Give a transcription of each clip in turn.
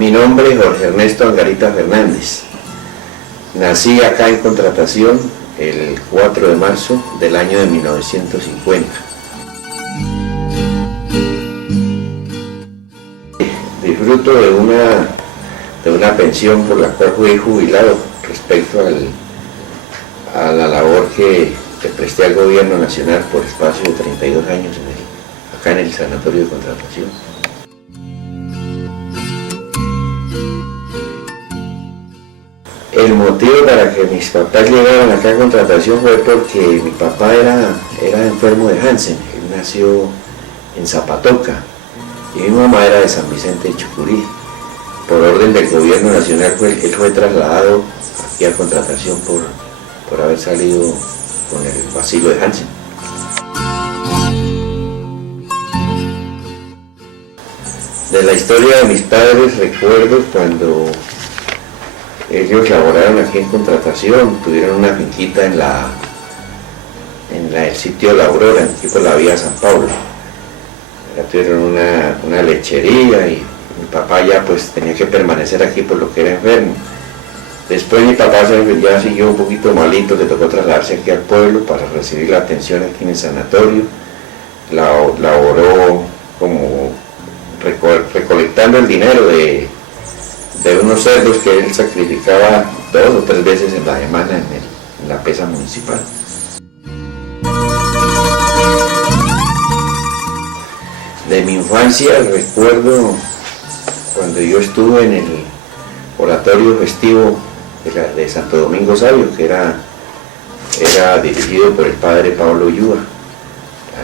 Mi nombre es Jorge Ernesto Angarita Fernández. Nací acá en Contratación el 4 de marzo del año de 1950. Disfruto de una pensión por la cual fui jubilado respecto a la labor que presté al gobierno nacional por espacio de 32 años acá en el Sanatorio de Contratación. El motivo para que mis papás llegaran acá a Contratación fue porque mi papá era enfermo de Hansen. Él nació en Zapatoca y mi mamá era de San Vicente de Chucurí. Por orden del gobierno nacional él fue trasladado aquí a Contratación por haber salido con el bacilo de Hansen. De la historia de mis padres recuerdo cuando ellos laboraron aquí en Contratación, tuvieron una finquita en el sitio La Aurora, aquí por la vía San Pablo. Tuvieron una lechería y mi papá ya pues tenía que permanecer aquí por lo que era enfermo. Después mi papá ya siguió un poquito malito, le tocó trasladarse aquí al pueblo para recibir la atención aquí en el sanatorio. Laboró como recolectando el dinero de unos cerdos que él sacrificaba 2 o 3 veces en la semana en la pesa municipal. De mi infancia recuerdo cuando yo estuve en el oratorio festivo de Santo Domingo Sabio, que era dirigido por el padre Pablo Ulloa.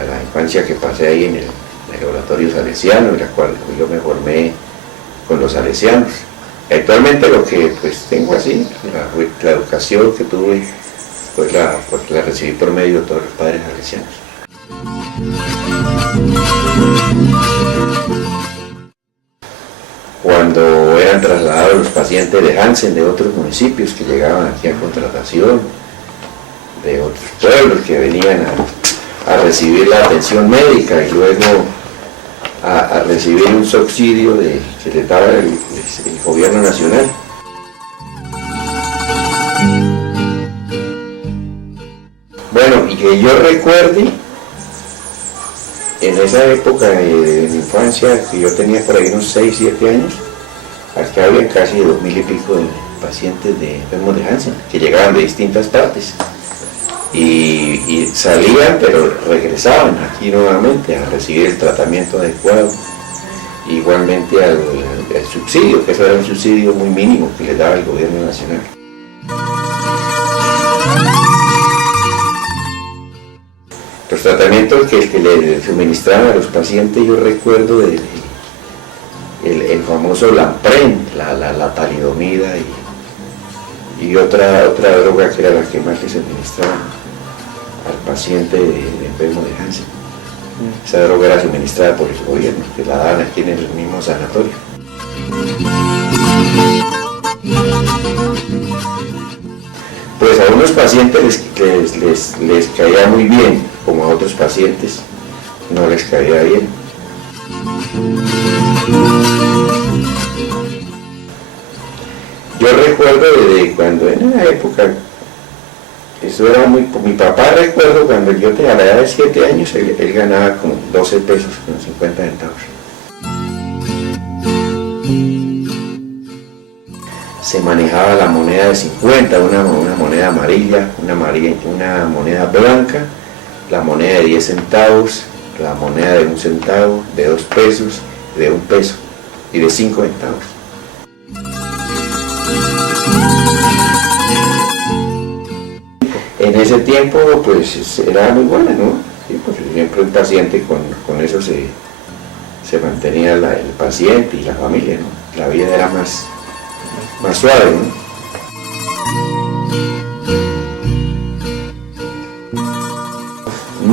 La infancia que pasé ahí en el oratorio salesiano, en la cual yo me formé con los salesianos. Actualmente lo que pues tengo así, la educación que tuve, pues la recibí por medio de todos los padres salesianos. Cuando eran trasladados los pacientes de Hansen de otros municipios que llegaban aquí a Contratación, de otros pueblos que venían a recibir la atención médica y luego a recibir un subsidio que les daba el gobierno nacional. Bueno, y que yo recuerde, en esa época de mi infancia, que yo tenía por ahí unos 6, 7 años, acá había casi 2000 y pico de pacientes de enfermos de Hansen, que llegaban de distintas partes. Y salían, pero regresaban aquí nuevamente a recibir el tratamiento adecuado, igualmente al subsidio, que eso era un subsidio muy mínimo que les daba el gobierno nacional. Los tratamientos que le suministraban a los pacientes, yo recuerdo el famoso Lampren, la talidomida y otra droga que era la que más le suministraban al paciente enfermo de Hansen. Esa droga era suministrada por el gobierno, que la daban aquí en el mismo sanatorio. Pues a unos pacientes les caía muy bien, como a otros pacientes no les caía bien. Yo recuerdo desde cuando en la época, eso era mi papá recuerdo cuando yo tenía la edad de 7 años, él ganaba como 12 pesos con 50 centavos. Se manejaba la moneda de 50, una moneda amarilla, una moneda blanca, la moneda de 10 centavos, la moneda de 1 centavo, de 2 pesos, de 1 peso y de 5 centavos. En ese tiempo pues era muy buena, ¿no? Sí, pues siempre un paciente con eso se mantenía el paciente y la familia, ¿no? La vida era más suave, ¿no?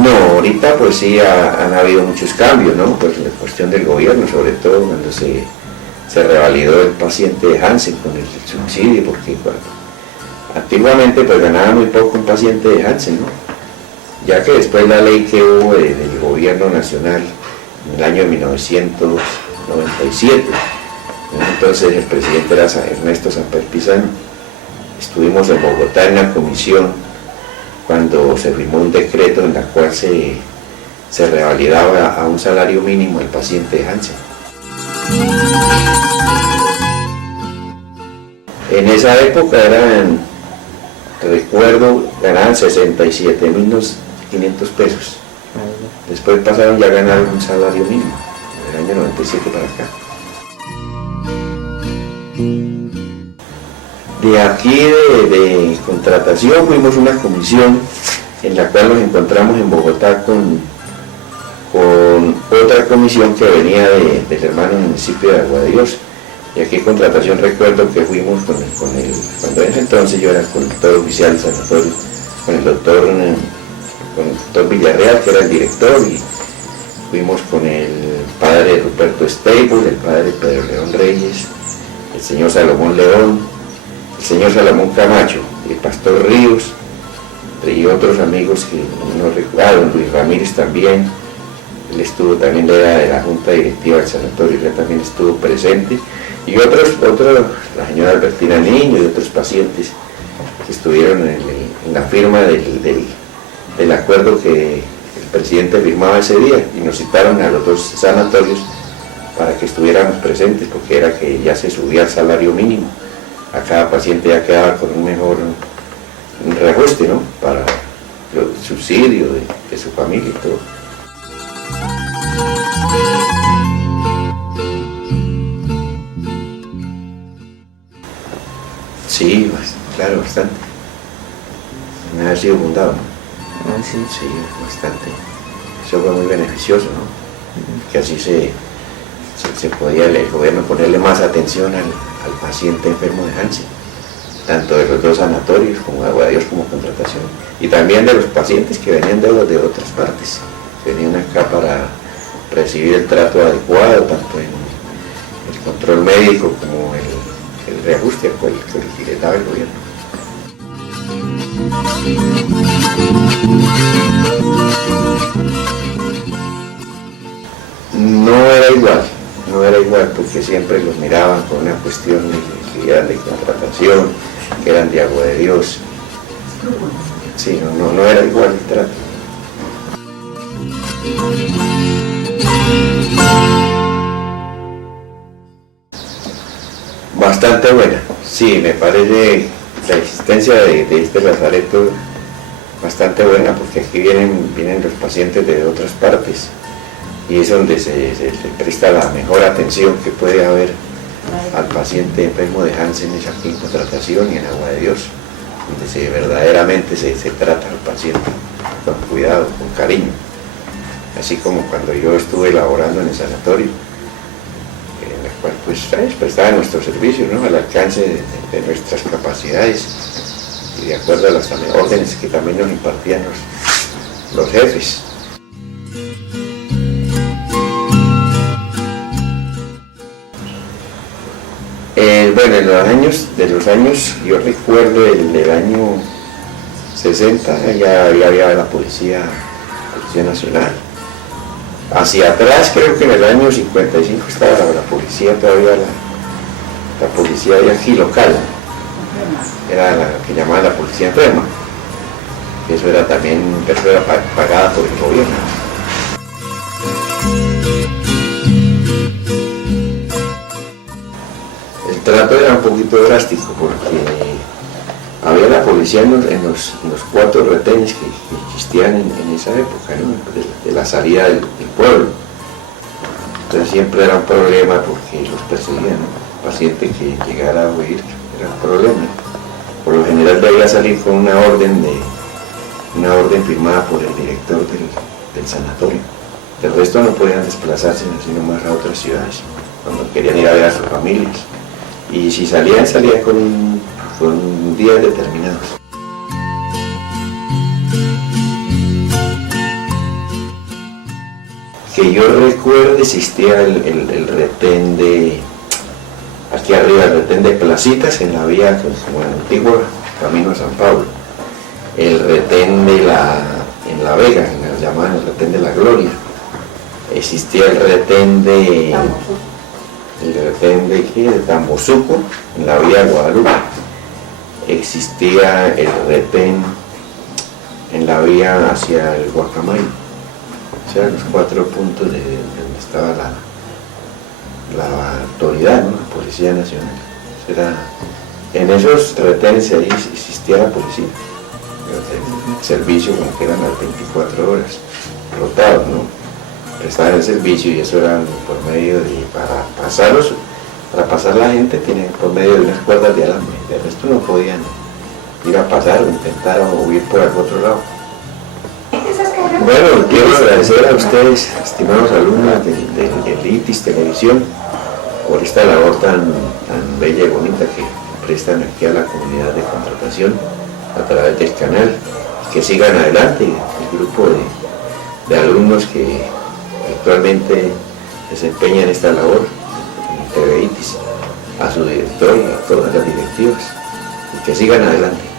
No, ahorita pues sí han habido muchos cambios, ¿no? Pues la cuestión del gobierno, sobre todo cuando se revalidó el paciente de Hansen con el subsidio, porque antiguamente pues ganaba muy poco un paciente de Hansen, ¿no? Ya que después la ley que hubo del gobierno nacional en el año 1997, Entonces el presidente era Ernesto Samper Pizano. Estuvimos en Bogotá en una comisión cuando se firmó un decreto en la cual se revalidaba a un salario mínimo el paciente de Hansen. En esa época recuerdo, ganaban 67.500 pesos. Después pasaron ya a ganar un salario mínimo, del año 97 para acá. De aquí de contratación fuimos una comisión en la cual nos encontramos en Bogotá con otra comisión que venía del hermano municipio de Agua de Dios. Y aquí en contratación recuerdo que fuimos cuando en ese entonces yo era conductor oficial del sanatorio, con el doctor Villarreal, que era el director, y fuimos con el padre Ruperto Stable, el padre Pedro León Reyes, el señor Salomón León, el señor Salomón Camacho, el pastor Ríos, y otros amigos que no recuerdo, Luis Ramírez también. Él estuvo también de la junta directiva del sanatorio, él también estuvo presente, y otros, la señora Albertina Niño y otros pacientes que estuvieron en la firma del acuerdo que el presidente firmaba ese día, y nos citaron a los dos sanatorios para que estuviéramos presentes, porque era que ya se subía el salario mínimo, a cada paciente ya quedaba con un mejor reajuste, ¿no?, para el subsidio de su familia y todo. Sí, claro, bastante. Me ha sido fundado, ¿no? Sí, bastante. Eso fue muy beneficioso, ¿no? Que así se podía el gobierno ponerle más atención al paciente enfermo de Hansen, tanto de los dos sanatorios como de Agua de Dios como contratación, y también de los pacientes que venían de otras partes, venían acá para recibir el trato adecuado, tanto en el control médico como el reajuste que les daba el gobierno. No era igual porque siempre los miraban con una cuestión de que eran de contratación, que eran de Agua de Dios. Sí, no era igual el trato. Bastante buena, sí, me parece la existencia de este lazareto bastante buena, porque aquí vienen los pacientes de otras partes y es donde se presta la mejor atención que puede haber al paciente enfermo de Hansen, es aquí en contratación y en Agua de Dios, donde verdaderamente se trata al paciente con cuidado, con cariño, así como cuando yo estuve laborando en el sanatorio, en la cual pues prestaba nuestro servicio, ¿no?, al alcance de nuestras capacidades y de acuerdo a las órdenes que también nos impartían los jefes. Bueno, en los años, yo recuerdo el año 60 ya había la Policía Nacional. Hacia atrás, creo que en el año 55 estaba la policía todavía, la policía de aquí local, era la que llamaban la policía enferma. Eso era pagada por el gobierno. El trato era un poquito drástico porque había la policía en los 4 retenes que existían en esa época, ¿no?, de la salida del pueblo. Entonces siempre era un problema porque los perseguían, ¿no? El paciente que llegara a huir era un problema. Por lo general debía salir con una orden firmada por el director del sanatorio. Del resto no podían desplazarse sino más a otras ciudades cuando querían ir a ver a sus familias. Y si salían con días determinados. Que yo recuerde, existía el retén aquí arriba, el retén de Placitas, en la vía, como en Antigua, camino a San Pablo. El retén en La Vega, en llamaban el retén de la Gloria. Existía el retén el retén de Tambosuco, en la vía Guadalupe. Existía el retén en la vía hacia el Guacamayo. O sea, los 4 puntos de donde estaba la autoridad, ¿no? La Policía Nacional. En esos retenes ahí existía la policía. El servicio como que eran las 24 horas, rotados, ¿no? Prestaban el servicio y eso era por medio de, para pasar la gente, tienen por medio de unas cuerdas de alambre. De resto no podían ir a pasar o intentar o huir por algún otro lado. Bueno, quiero agradecer a ustedes, estimados alumnos del ITIS Televisión, por esta labor tan bella y bonita que prestan aquí a la comunidad de contratación a través del canal. Que sigan adelante el grupo de alumnos que actualmente desempeñan esta labor en TV ITIS, a su director y a todas las directivas, y que sigan adelante.